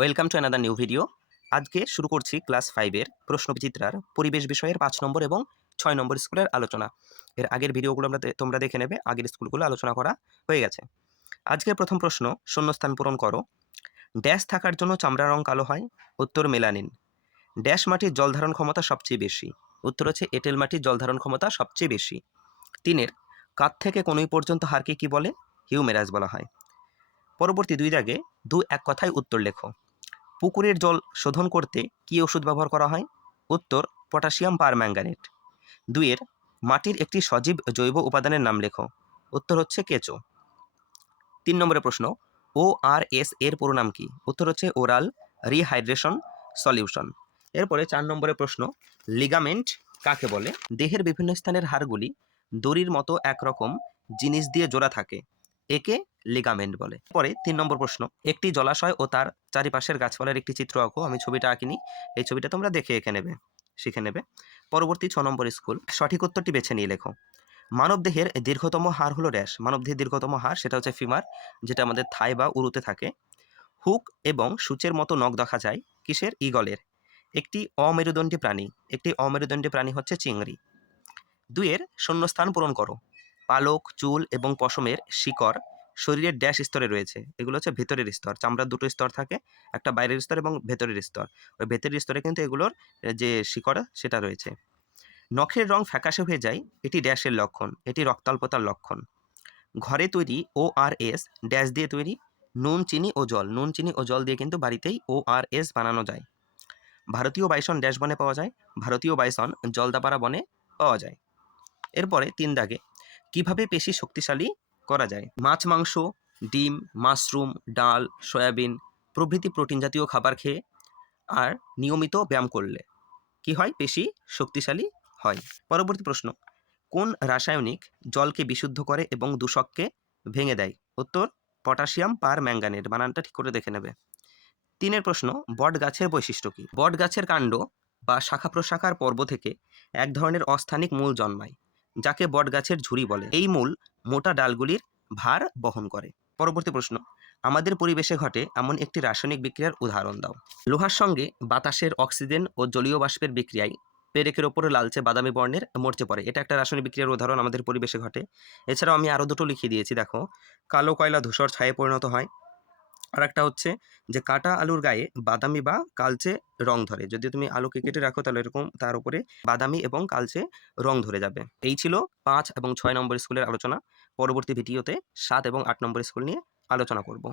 Welcome to another new video আজকে শুরু করছি ক্লাস ফাইভের প্রশ্নবিচিত্রার পরিবেশ বিষয়ের পাঁচ নম্বর এবং ছয় নম্বর স্কুলের আলোচনা। এর আগের ভিডিওগুলো আমরা তোমরা দেখে নেবে, আগের স্কুলগুলো আলোচনা করা হয়ে গেছে। আজকের প্রথম প্রশ্ন, শূন্যস্থান পূরণ করো। ড্যাশ থাকার জন্য চামড়া রং কালো হয়, উত্তর মেলানিন ড্যাশ মাটির জল ধারণ ক্ষমতা সবচেয়ে বেশি, উত্তর হচ্ছে এঁটেল মাটির জল ধারণ ক্ষমতা সবচেয়ে বেশি। তিনের, কাত থেকে কোনই পর্যন্ত হারকে কি বলে? হিউমেরাস বলা হয়। পরবর্তী দুই দাগে দু এক কথায় উত্তর লেখো। পুকুরের জল শোধন করতে কী ওষুধ ব্যবহার করা হয়? উত্তর, পটাশিয়াম পারম্যাঙ্গানেট দুইয়ের, মাটির একটি সজীব জৈব উপাদানের নাম লেখো। উত্তর হচ্ছে কেঁচো। তিন নম্বরের প্রশ্ন, ও আর এস এর পুরো নাম কি? উত্তর হচ্ছে ওরাল রিহাইড্রেশন সলিউশন। এরপরে চার নম্বরের প্রশ্ন, লিগামেন্ট কাকে বলে? দেহের বিভিন্ন স্থানের হাড়গুলি দড়ির মতো একরকম জিনিস দিয়ে জোড়া থাকে। একে লিগামেন্ট বলে। পরে তিন নম্বর প্রশ্ন, একটি জলাশয় ও তার চারিপাশের গাছপালার একটি চিত্র আঁকো, আমি ছবিটা আঁকিনি, এই ছবিটা তোমরা দেখে এঁকে নেবে, শিখে নেবে। পরবর্তী ছ নম্বর স্কুল, সঠিক উত্তরটি বেছে নিয়ে লেখো। মানবদেহের দীর্ঘতম হাড় হলো ড্যাশ মানবদেহের দীর্ঘতম হাড়, সেটা হচ্ছে ফিমার যেটা আমাদের থাই বা উরুতে থাকে। হুক এবং সূচের মতো নখ দেখা যায় কিসের? ঈগলের। একটি অমেরুদণ্ডী প্রাণী, একটি অমেরুদণ্ডী প্রাণী হচ্ছে চিংড়ি। দুইয়ের শূন্যস্থান পূরণ করো। পালক, চুল এবং পশমের শিকড় শরীরের ড্যাশ স্তরে রয়েছে। এগুলো হচ্ছে ভেতরের স্তর। চামড়ার দুটো স্তর থাকে, একটা বাইরের স্তর এবং ভেতরের স্তর। ওই ভেতরের স্তরে কিন্তু এগুলোর যে শিকড় সেটা রয়েছে। নখের রং ফ্যাকাশে হয়ে যায়, এটি ড্যাশের লক্ষণ, এটি রক্তাল্পতার লক্ষণ। ঘরে তৈরি ও আর এস ড্যাশ দিয়ে তৈরি নুন, চিনি ও জল। নুন, চিনি ও জল দিয়ে কিন্তু বাড়িতেই ও আর এস বানানো যায়। ভারতীয় বাইসন ড্যাশ বনে পাওয়া যায়, ভারতীয় বাইসন জলদাপাড়া বনে পাওয়া যায়। এরপরে তিন দাগে কীভাবে পেশি শক্তিশালী করা যায়? মাছ, মাংস, ডিম, মাশরুম, ডাল, সয়াবিন প্রভৃতি প্রোটিন জাতীয় খাবার খেয়ে আর নিয়মিত ব্যায়াম করলে কি হয়? পেশি শক্তিশালী হয়। পরবর্তী প্রশ্ন, কোন রাসায়নিক জলকে বিশুদ্ধ করে এবং দূষককে ভেঙে দেয়? উত্তর, পটাশিয়াম পার ম্যাঙ্গানেট বানানটা ঠিক করে দেখে নেবে। তিনের প্রশ্ন, বট গাছের বৈশিষ্ট্য কী? বট গাছের কাণ্ড বা শাখা প্রশাখার পর্ব থেকে এক ধরনের অস্থানিক মূল জন্মায়। যাকে বট গাছের ঝুড়ি বলে। এই মূল মোটা ডালগুলির ভার বহন করে। পরবর্তী প্রশ্ন, আমাদের পরিবেশে ঘটে এমন একটি রাসায়নিক বিক্রিয়ার উদাহরণ দাও। লোহার সঙ্গে বাতাসের অক্সিজেন ও জলীয় বাষ্পের বিক্রিয়ায় পেরেকের ওপরে লালচে বাদামি বর্ণের মরচে পড়ে। এটা একটা রাসায়নিক বিক্রিয়ার উদাহরণ আমাদের পরিবেশে ঘটে। এছাড়াও আমি আরও দুটো লিখিয়ে দিয়েছি, দেখো। কালো কয়লা ধূসর ছায়ে পরিণত হয়। আর একটা হচ্ছে যে কাটা আলুর গায়ে বাদামি বা কালচে রং ধরে। যদি তুমি আলুকে কেটে রাখো তাহলে এরকম তার উপরে বাদামি এবং কালচে রং ধরে যাবে। এই ছিল পাঁচ এবং ছয় নম্বর স্কুলের আলোচনা। পরবর্তী ভিডিওতে সাত এবং আট নম্বর স্কুল নিয়ে আলোচনা করব।